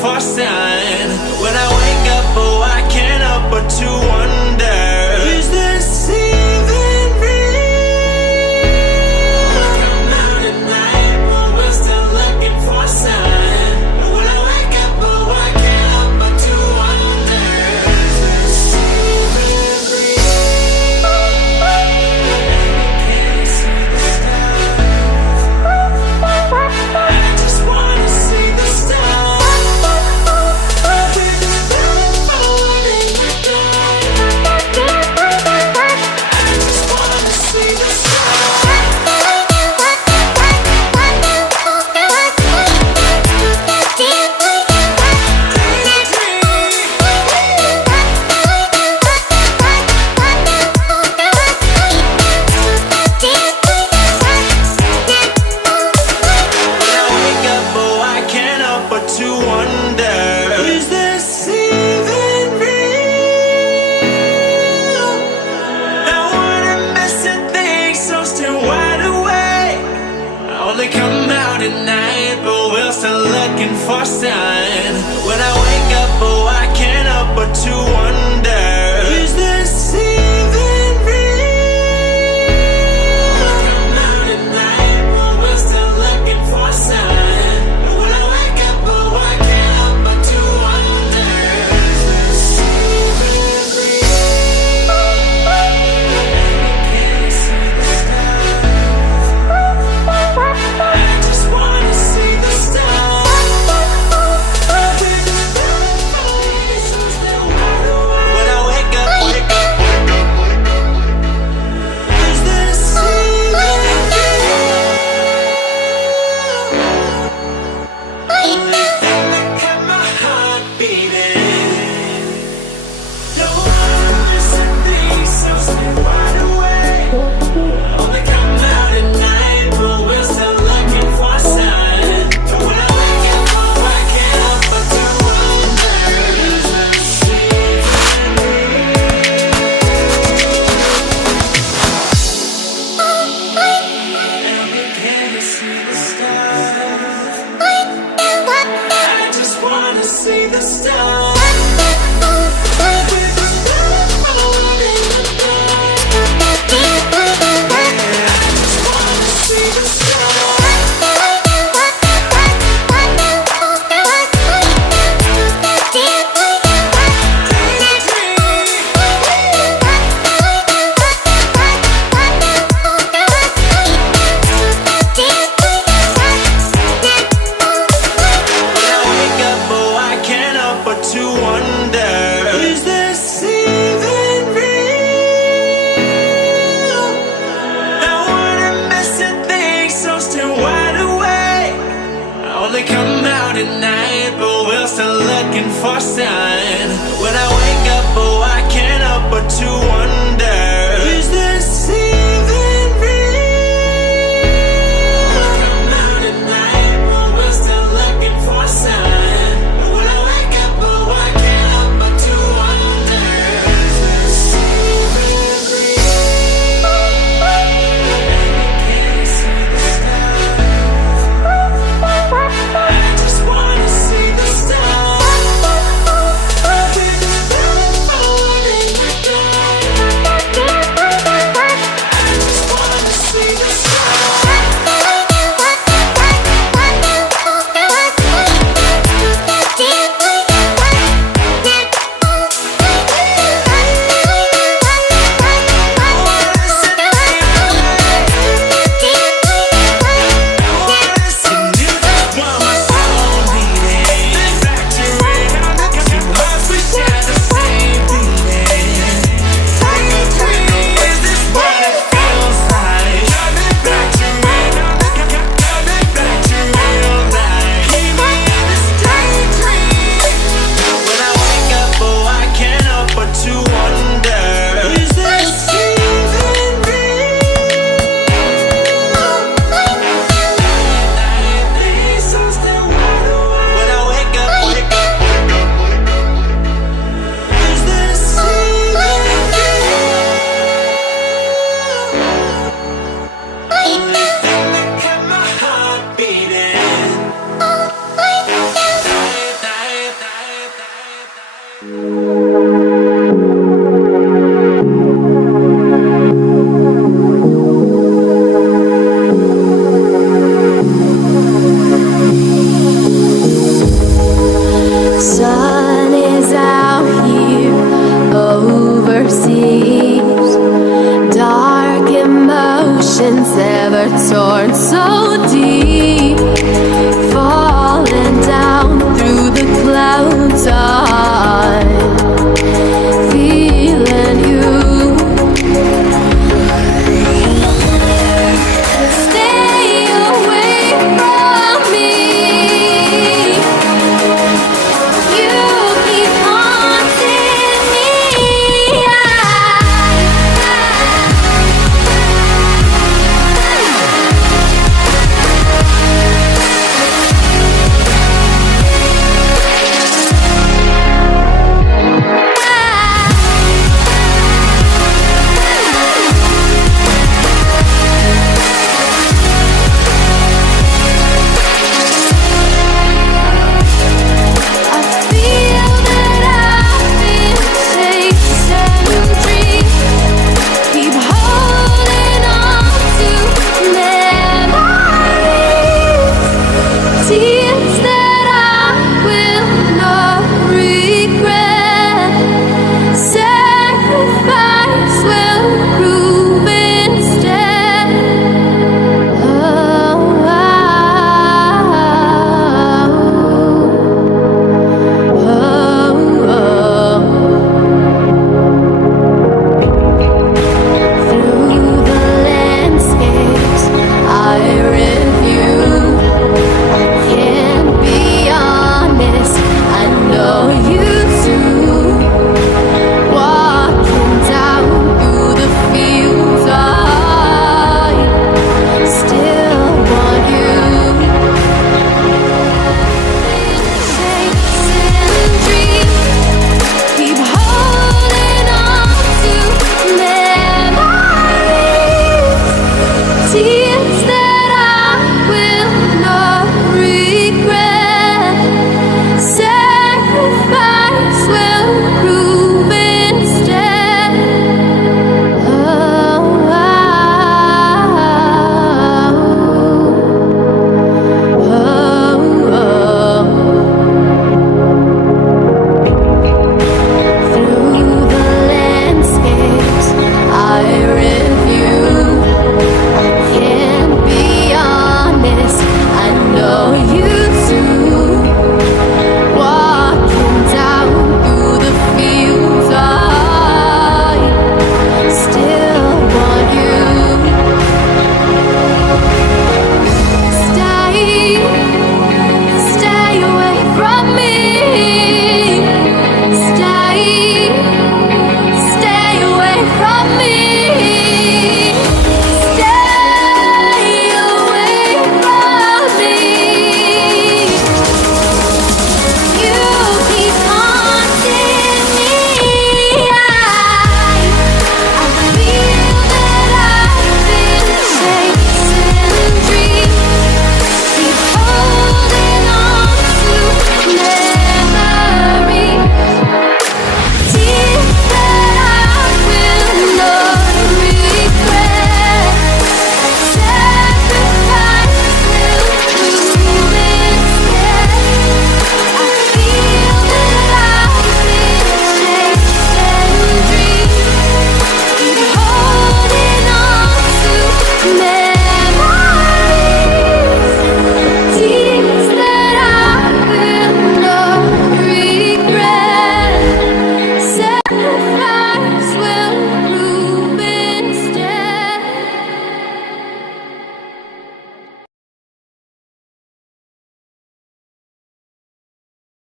for a sign. When I wake up, oh, I can't help but to wonder, is this even real? Come out at night, but we're still looking for a sign. When I wake up, oh, I can't help but to wonder, is this even real? Can't see the stars. I just wanna see the stars. Come out at night, but we're still looking for a sign. When I wake up, oh, I can't help but to wonder, is this even real? Come out at night, but we're still looking for a sign. When I wake up, oh, I can't help but to wonder, is this even real? Can't see the stars. I just wanna see the stars. When I wake up, is this even real? Only thing that kept my heart beating. Don't wanna miss a thing, so stay wide awake. Only come out at night, but we're still looking for a sign. When I wake up, oh, I can't help but to wonder, is this even real? And we can't see the stars. I just wanna see the stars. Come out at night, but we're still looking for a sign. When I wake up, oh, I can't help but to wonder, is this even real? Come out at night, but we're still looking for a sign. When I wake up, oh, I can't help but to wonder, is this even real? Can't see the stars. I just wanna see the stars. oceans ever torn so deep, falling down through the clouds of